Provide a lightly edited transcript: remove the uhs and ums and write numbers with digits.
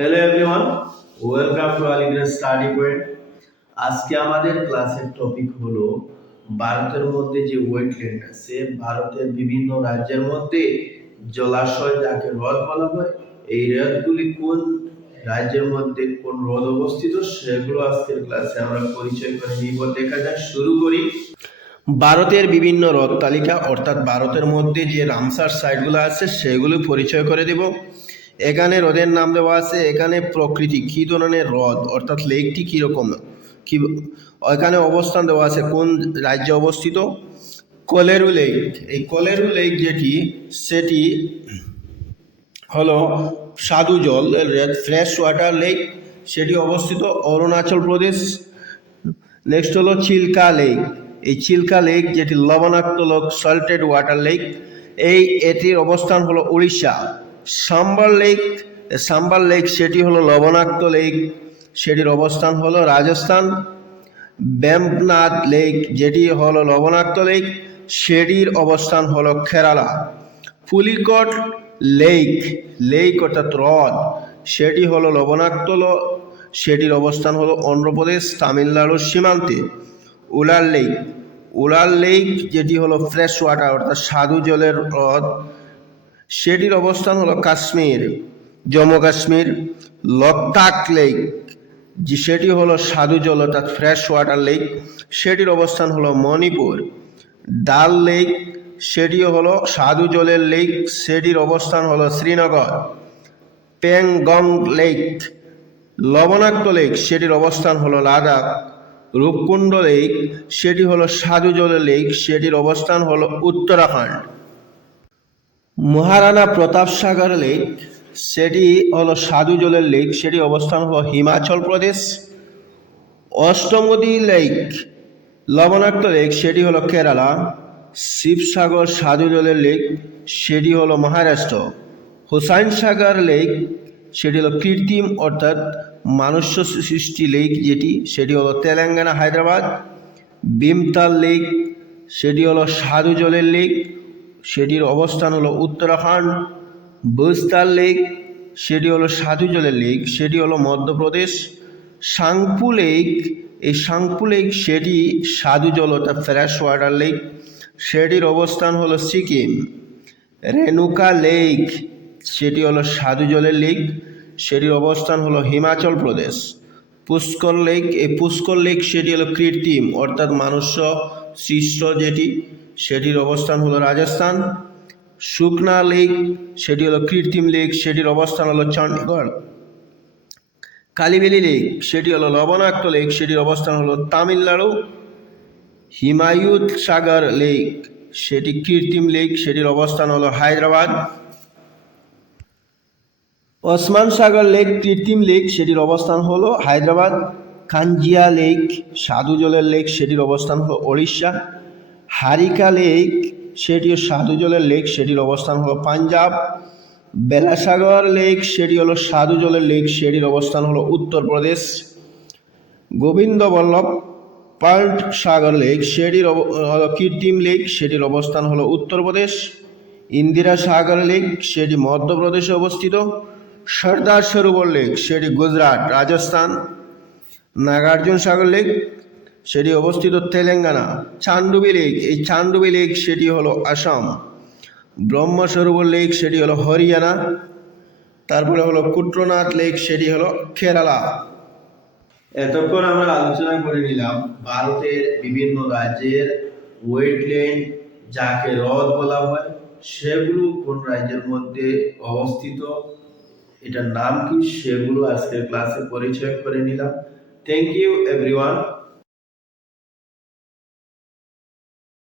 Hello everyone, welcome to Aligarh study point. আজকে আমাদের ক্লাসের টপিক হলো ভারতের মধ্যে যে ওয়েটল্যান্ড আছে, ভারতের বিভিন্ন রাজ্যের মধ্যে জলাশয় যাকে হ্রদ বলা হয়, এই হ্রদগুলি কোন রাজ্যের মধ্যে কোন হ্রদ অবস্থিত সেগুলো আজকের ক্লাসে আমরা পরিচয় করে নিব। দেখা যাক, শুরু করি। ভারতের বিভিন্ন হ্রদ তালিকা অর্থাৎ ভারতের মধ্যে যে রামসার সাইটগুলো আছে সেগুলো পরিচয় করে দেব। এখানে হ্রদের নাম দেওয়া আছে, এখানে প্রকৃতি কী ধরনের হ্রদ অর্থাৎ লেকটি কীরকম, কি এখানে অবস্থান দেওয়া আছে, কোন রাজ্যে অবস্থিত। কলেরু লেক, এই কলেরু লেক সেটি হলো স্বাদু জল ফ্রেশ ওয়াটার লেক, সেটি অবস্থিত অরুণাচল প্রদেশ। নেক্সট হলো চিল্কা লেক, এই চিল্কা লেক যেটি লবণাক্ত লেক, সল্টেড ওয়াটার লেক, এটির অবস্থান হলো উড়িষ্যা। সাম্বার লেক সেটি হলো লবণাক্ত লেক, সেটির অবস্থান হলো রাজস্থান। ব্যাম্বনাথ লেক যেটি হলো লবণাক্ত লেক, সেটির অবস্থান হলো কেরালা। পুলিকট লেক অর্থাৎ হ্রদ, সেটি হলো লবণাক্ত, সেটির অবস্থান হলো অন্ধ্রপ্রদেশ তামিলনাড়ুর সীমান্তে। উলার লেক যেটি হলো ফ্রেশ ওয়াটার অর্থাৎ স্বাদু জলের হ্রদ, সেটির অবস্থান হলো কাশ্মীর, জম্মু কাশ্মীর। লকতাক লেক সেটি হলো স্বাদু জল অর্থাৎ ফ্রেশ ওয়াটার লেক, সেটির অবস্থান হলো মণিপুর। ডাল লেক সেটি হলো স্বাদু জলের লেক, সেটির অবস্থান হলো শ্রীনগর। প্যাংগং লেক লবণাক্ত লেক, সেটির অবস্থান হলো লাদাখ। রূপকুণ্ড লেক সেটি হলো স্বাদু জলের লেক, সেটির অবস্থান হলো উত্তরাখণ্ড। মহারানা প্রতাপ সাগর লেক সেটি হলো স্বাদু জলের লেক, সেটি অবস্থান হলো হিমাচল প্রদেশ। অষ্টমদী লেক লবণাক্ত লেক, সেটি হলো কেরালা। শিবসাগর স্বাদু জলের লেক, সেটি হলো মহারাষ্ট্র। হুসাইন সাগর লেক সেটি হলো কৃত্রিম অর্থাৎ মানুষ্য সৃষ্টি লেক, সেটি হলো তেলেঙ্গানা হায়দ্রাবাদ। ভীমতাল লেক সেটি হলো স্বাদু জলের লেক, সেটির অবস্থান হলো উত্তরাখণ্ড। বুজতাল লেক সেটি হলো স্বাদু জলের লেক, সেটি হলো মধ্যপ্রদেশ। সাংপু লেক সেটি স্বাদু জল অর্থাৎ ফ্রেশ ওয়াটার লেক, সেটির অবস্থান হলো সিকিম। রেণুকা লেক সেটি হলো স্বাদু জলের লেক, সেটির অবস্থান হলো হিমাচল প্রদেশ। পুষ্কর লেক সেটি হলো কৃত্রিম অর্থাৎ মানুষ্য সৃষ্ট সেটির অবস্থান হলো রাজস্থান। সুকনা লেক সেটি হলো কৃত্রিম লেক, সেটির অবস্থান হলো চণ্ডীগড়। কালিবেলি লেক সেটি হলো লবণাক্ত লেক, সেটির অবস্থান হলো তামিলনাড়ু। হিমায়ুত সাগর লেক সেটি কৃত্রিম লেক, সেটির অবস্থান হলো হায়দ্রাবাদ। ওসমান সাগর লেক কৃত্রিম লেক, সেটির অবস্থান হলো হায়দ্রাবাদ। কাঞ্জিয়া লেক স্বাদু জলের লেক, সেটির অবস্থান হলো ওড়িশা। হারিকা লেক সেটিও স্বাদু জলের লেক, সেটির অবস্থান হলো পাঞ্জাব। বেলাসাগর লেক সেটি হলো স্বাদু জলের লেক, সেটির অবস্থান হলো উত্তরপ্রদেশ। গোবিন্দ বল্লভ পাল্ট সাগর লেক সেটির হলো কৃত্রিম লেক, সেটির অবস্থান হলো উত্তরপ্রদেশ। ইন্দিরা সাগর লেক সেটি মধ্যপ্রদেশে অবস্থিত। সর্দার সরোবর লেক সেটি গুজরাট, রাজস্থান। নাগার্জুন সাগর লেক সেটি অবস্থিত তেলেঙ্গানা। চান্দুবি লেক সেটি হলো আসাম। ব্রহ্ম সরোবর লেক সেটি হলো হরিয়ানা। তারপরে হলো কুট্রনাথ লেক সেটি হলো কেরালা। এতক্ষণ আমরা আলোচনা করে নিলাম ভারতের বিভিন্ন রাজ্যের ওয়েটল্যান্ড যাকে হ্রদ বলা হয় সেগুলো কোন রাজ্যের মধ্যে অবস্থিত, এটার নাম কি, সেগুলো আজকের ক্লাসে পরিচয় করে নিলাম। Thank you everyone.